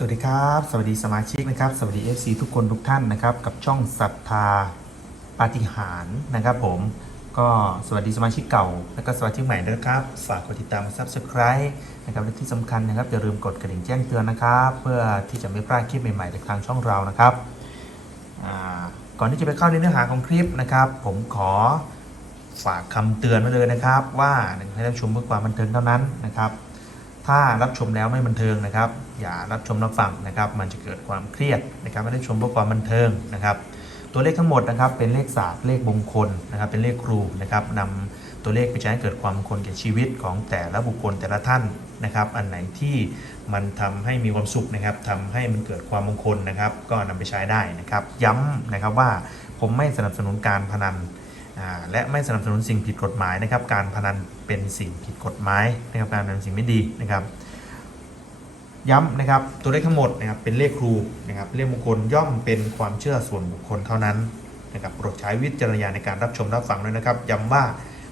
สวัสดีครับ สวัสดีสมาชิกนะครับ สวัสดี FC ทุกคนทุกท่านนะครับ กับช่องศรัทธาปาฏิหาริย์นะครับผมก็สวัสดีสมาชิกเก่า และก็สมาชิกใหม่ด้วยครับ ฝากกดติดตาม Subscribe นะครับและที่สำคัญนะครับอย่าลืมกดกระดิ่งแจ้งเตือนนะครับ เพื่อที่จะไม่พลาดคลิปใหม่ๆจากทางช่องเรานะครับก่อนที่จะไปเข้าในเนื้อหาของคลิปนะครับ ผมขอฝากคำเตือนไว้เลยนะครับ ว่าให้รับชมเพื่อความบันเทิงเท่านั้นนะครับ ถ้ารับชมแล้วไม่บันเทิงนะครับ อย่ารับชมรับฟังนะครับ มันจะเกิดความเครียดนะครับไม่ได้ชมเพื่อความบันเทิงนะครับ ตัวเลขทั้งหมดนะครับ เป็นเลขศาสตร์เลขมงคลนะครับ เป็นเลขครูนะครับนำตัวเลขไปใช้ให้เกิดความมงคลแก่ชีวิตของแต่ละบุคคลแต่ละท่านนะครับ อันไหนที่มันทำให้มีความสุขนะครับทำให้มันเกิดความมงคลนะครับ ก็นำไปใช้ได้นะครับ ย้ำนะครับว่าผมไม่สนับสนุนการพนัน และไม่สนับสนุนสิ่งผิดกฎหมายนะครับ การพนันเป็นสิ่งผิดกฎหมายนะครับการพนันเป็นสิ่งไม่ดีนะครับ ย้ำนะครับตัวเลขทั้งหมดนะครับเป็นเลขครูนะครับเลขมงคลย่อมเป็นความเชื่อส่วนบุคคลเท่านั้นนะครับโปรดใช้วิจารณญาณในการรับชมรับฟังด้วยนะครับ ย้ำว่า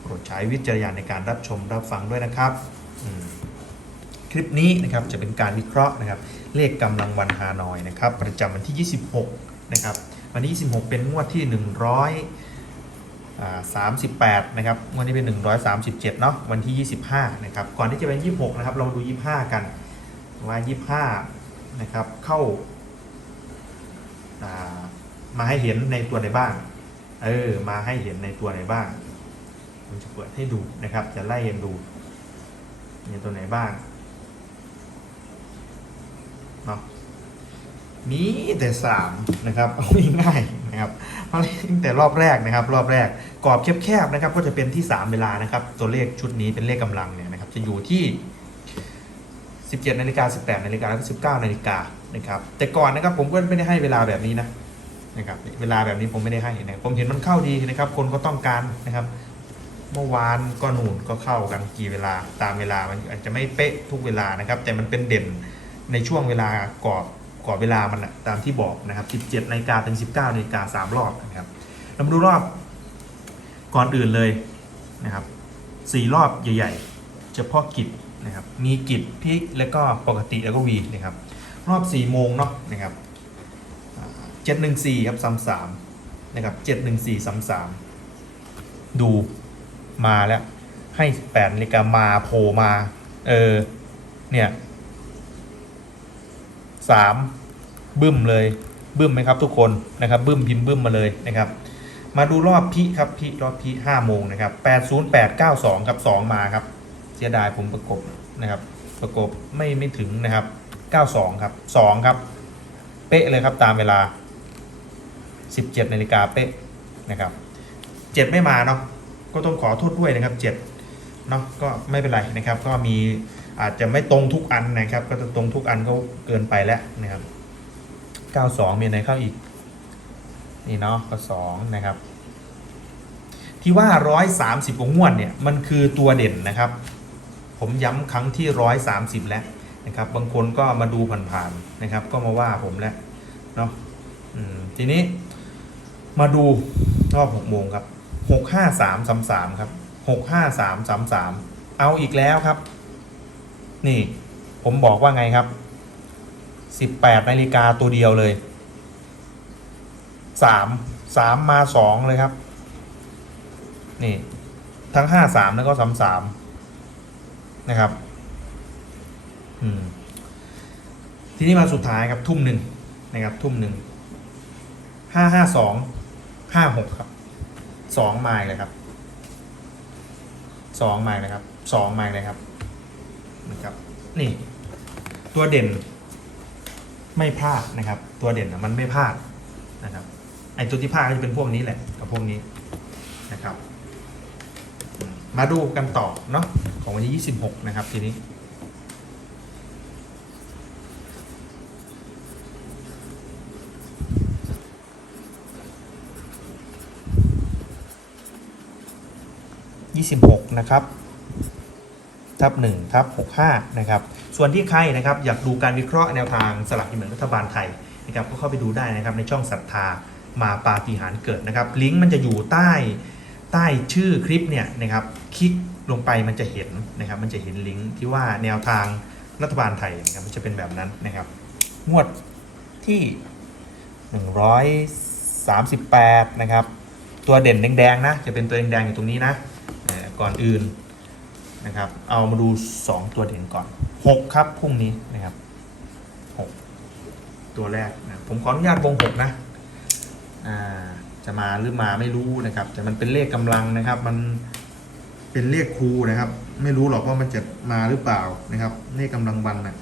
โปรดใช้วิจารณญาณในการรับชมรับฟังด้วยนะครับคลิปนี้นะครับจะเป็นการวิเคราะห์นะครับ เลขกำลังวันฮานอยนะครับ ประจำวันที่ 26 นะครับวันที่ 26 เป็นงวดที่ 100อ่า 38 นะครับวันนี้เป็น 137 เนาะวันที่ 25 นะครับ ก่อนที่จะเป็น 26 นะครับ เรามาดู 25 กันว่า 25 นะครับ เข้าอ่ามาให้เห็นในตัวไหนบ้าง เออ มาให้เห็นในตัวไหนบ้าง ผมจะเปิดให้ดูนะครับ จะไล่กันดูมีตัวไหนบ้าง เนาะ มีแต่สามนะครับเอาง่ายๆนะครับเพราะตั้งแต่รอบแรกนะครับ รอบแรกกรอบแคบๆนะครับ ก็จะเป็นที่ 3 เวลานะครับ ตัวเลขชุดนี้เป็นเลขกำลังเนี่ยนะครับ จะอยู่ที่ 17นาฬิกา18นาฬิกาแล้วก็19นาฬิกานะครับ แต่ก่อนนะครับผมก็ไม่ได้ให้เวลาแบบนี้นะนะครับ เวลาแบบนี้ผมไม่ได้ให้นะผมเห็นมันเข้าดีนะครับ คนก็ต้องการนะครับ เมื่อวานก็หนุนก็เข้ากันกี่เวลาตามเวลามันอาจจะไม่เป๊ะทุกเวลานะครับ แต่มันเป็นเด่นในช่วงเวลากรอบ กรอบเวลามันอะตามที่บอกนะครับ 17นาฬิกาถึง 19นาฬิกาสามรอบนะครับเรามาดูรอบก่อนอื่นเลยนะครับสี่รอบใหญ่ ๆ เฉพาะกิจนะครับ มีกิจพิกแล้วก็ปกติแล้วก็วีนะครับ รอบ 4 โมงเนาะนะครับเจ็ดหนึ่งสี่ครับสามสามนะครับเจ็ดหนึ่งสี่สามสามดูมาแล้วให้แปดนาฬิกามาโผล่มา เออเนี่ย สามบึ้มเลยบึ้มไหมครับทุกคนนะครับบึ้มพิมพ์บึ้มมาเลยนะครับ มาดูรอบพิครับพิรอบพิห้าโมงนะครับแปดศูนย์แปดเก้าสองครับสองมาครับ เสียดายผมประกบนะครับ ประกบไม่ไม่ถึงนะครับเก้าสองครับสองครับ เป๊ะเลยครับตามเวลาสิบเจ็ดนาฬิกาเป๊ะนะครับเจ็ดไม่มาเนาะก็ต้องขอโทษด้วยนะครับเจ็ดเนาะก็ไม่เป็นไรนะครับ ก็มี อาจจะไม่ตรงทุกอันนะครับ ก็จะตรงทุกอันก็เกินไปแล้วนะครับ 92 มีอะไรเข้าอีก นี่เนาะก็2นะครับ ที่ว่า 130กว่างวดเนี่ยมันคือตัวเด่นนะครับ ผมย้ำครั้งที่ 130 แล้วนะครับ บางคนก็มาดูผ่านๆนะครับ ก็มาว่าผมแล้วเนาะทีนี้มาดูรอบ6โมงครับหกห้าสามสามสามครับหกห้าสามสามสามเอาอีกแล้วครับ นี่ผมบอกว่าไงครับสิบแปดนาฬิกาตัวเดียวเลยสามสามมาสองเลยครับ นี่ ทั้งห้าสามแล้วก็สามสามนะครับ อืม ทีนี้มาสุดท้ายครับทุ่มหนึ่งนะครับทุ่มหนึ่ง ห้าห้าสอง ห้าหกครับ สองไมล์เลยครับ สองไมล์เลยครับ สองไมล์เลยครับ นะครับ นี่ ตัวเด่น ไม่พลาดนะครับ ตัวเด่นมันไม่พลาดนะครับไอตัวที่พลาดก็จะเป็นพวกนี้แหละกับพวกนี้นะครับมมาดูกันต่อเนาะของวันที่26 นะครับทีนี้26 นะครับ ทับ1ทับ65นะครับส่วนที่ใครนะครับอยากดูการวิเคราะห์แนวทางสลากกินแบ่งรัฐบาลไทยนะครับก็เข้าไปดูได้นะครับในช่องศรัทธามาปาฏิหาริย์เกิดนะครับลิงก์มันจะอยู่ใต้ใต้ชื่อคลิปเนี่ยนะครับคลิกลงไปมันจะเห็นนะครับมันจะเห็นลิงก์ที่ว่าแนวทางรัฐบาลไทยนะครับมันจะเป็นแบบนั้นนะครับงวดที่หนึ่งร้อยสามสิบแปดนะครับ ตัวเด่นแดงๆนะ จะเป็นตัวแดงๆอยู่ตรงนี้นะก่อนอื่น นะครับ เอามาดู 2 ตัวเด่นก่อน 6 ครับพรุ่งนี้นะครับ 6 ตัวแรกนะผมขออนุญาตวง 6 นะอ่าจะมาหรือมาไม่รู้นะครับ แต่มันเป็นเลขกำลังนะครับ มันเป็นเลขคูนะครับ ไม่รู้หรอกว่ามันจะมาหรือเปล่านะครับ เลขกำลังวันนะ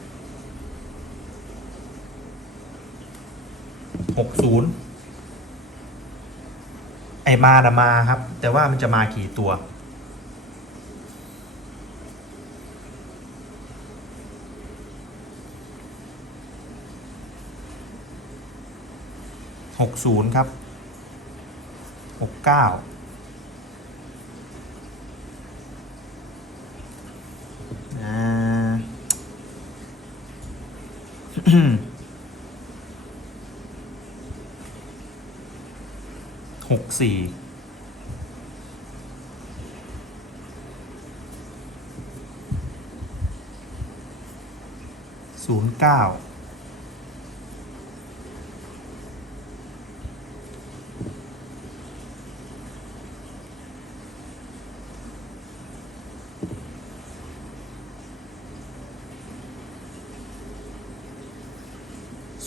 หกศูนย์ไอมานะมาครับ แต่ว่ามันจะมากี่ตัว หกศูนย์ครับหกเก้าหกสี่ศูนย์เก้า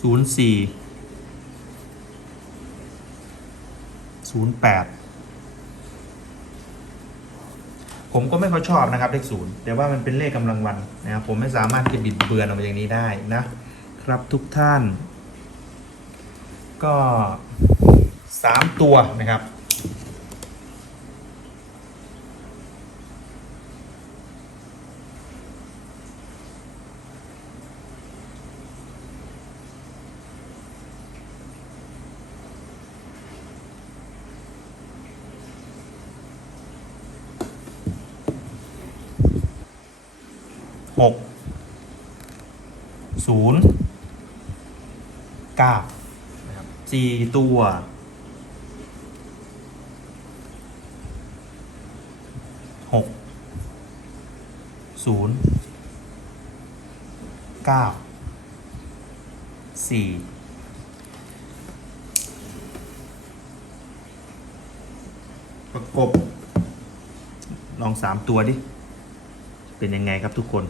ศูนย์สี่ศูนย์แปดผมก็ไม่ค่อยชอบนะครับเลขศูนย์แต่ว่ามันเป็นเลขกำลังวันนะครับผมไม่สามารถจะบิดเบือนออกมาอย่างนี้ได้นะ ครับทุกท่าน ก็สามตัวนะครับ หกศูนย์เก้านะครับสี่ตัวหกศูนย์เก้าสี่ประกบ ลองสามตัวดิ เป็นยังไงครับทุกคน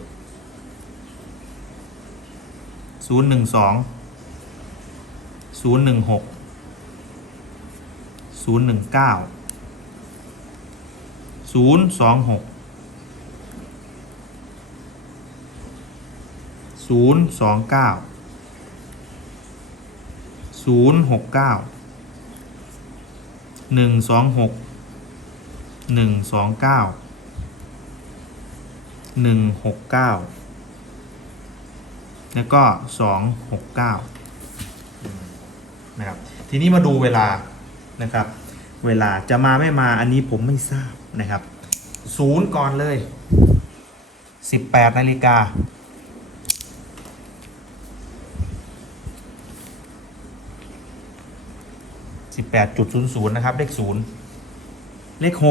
ศูนย์หนึ่งสองศูนย์หนึ่งหกศูนย์หนึ่งเก้าศูนย์สองหกศูนย์สองเก้าศูนย์หกเก้าหนึ่งสองหกหนึ่งสองเก้าหนึ่งหกเก้า แล้วก็สองหกเก้านะครับทีนี้มาดูเวลานะครับ เวลาจะมาไม่มาอันนี้ผมไม่ทราบนะครับศูนย์ก่อนเลยสิบแปดนาฬิกาสิบแปดจุดศูนย์ศูนย์นะครับเลขศูนย์เลขห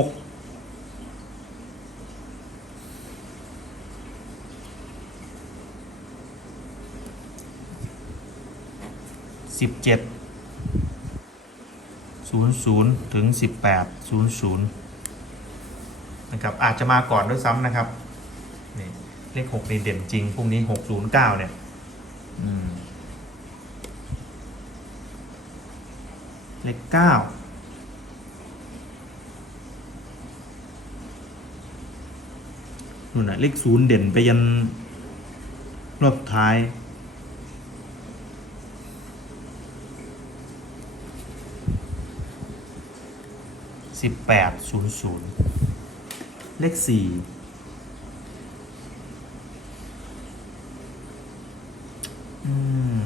กสิบเจ็ดศูนย์ศูนย์ถึงสิบแปดศูนย์ศูนย์นะครับ อาจจะมาก่อนด้วยซ้ำนะครับนี่เลขหกนี่เด่นจริง พรุ่งนี้หกศูนย์เก้าเนี่ยเลขเก้านู่นน่ะเลขศูนย์เด่นไปยันรอบท้าย สิบแปดศูนย์ศูนย์เลขสี่อืม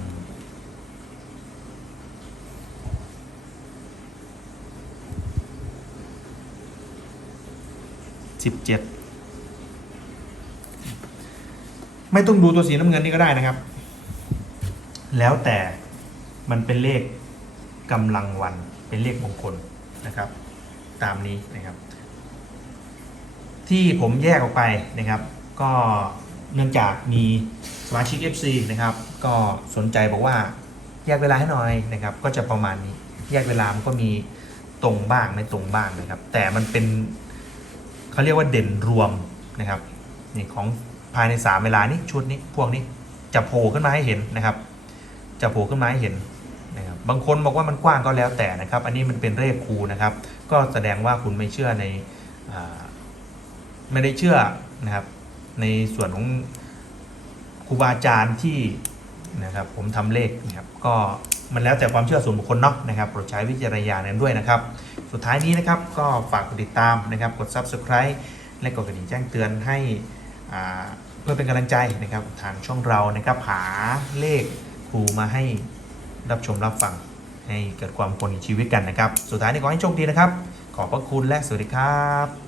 สิบเจ็ดไม่ต้องดูตัวสีน้ำเงินนี่ก็ได้นะครับ แล้วแต่มันเป็นเลขกำลังวันเป็นเลขมงคลนะครับ ตามนี้นะครับ ที่ผมแยกออกไปนะครับ ก็เนื่องจากมีสมาชิก FC นะครับ ก็สนใจบอกว่าแยกเวลาให้หน่อยนะครับ ก็จะประมาณนี้ แยกเวลามันก็มีตรงบ้างไม่ตรงบ้างนะครับ แต่มันเป็นเขาเรียกว่าเด่นรวมนะครับนี่ของภายใน 3 เวลานี้ชุดนี้พวกนี้จะโผล่ขึ้นมาให้เห็นนะครับ จะโผล่ขึ้นมาให้เห็น นะครับบางคนบอกว่ามันกว้างก็แล้วแต่นะครับ อันนี้มันเป็นเลขคูนะครับ ก็แสดงว่าคุณไม่เชื่อในอไม่ได้เชื่อนะครับ ในส่วนของครูบาอาจารย์ที่นะครับ ผมทำเลขนะครับก็มันแล้วแต่ความเชื่อส่วนบุคคลเนาะนะครับโปรดใช้วิจารณญาณนั้นด้วยนะครับ สุดท้ายนี้นะครับก็ฝากกดติดตามนะครับ กด subscribe และกดกระดิ่งแจ้งเตือนให้เพื่อเป็นกำลังใจนะครับทางช่องเรานะครับหาเลขครูมาให้ รับชมรับฟังให้เกิดความคนในชีวิตกันนะครับ สุดท้ายนี้ขอให้โชคดีนะครับ ขอบพระคุณและสวัสดีครับ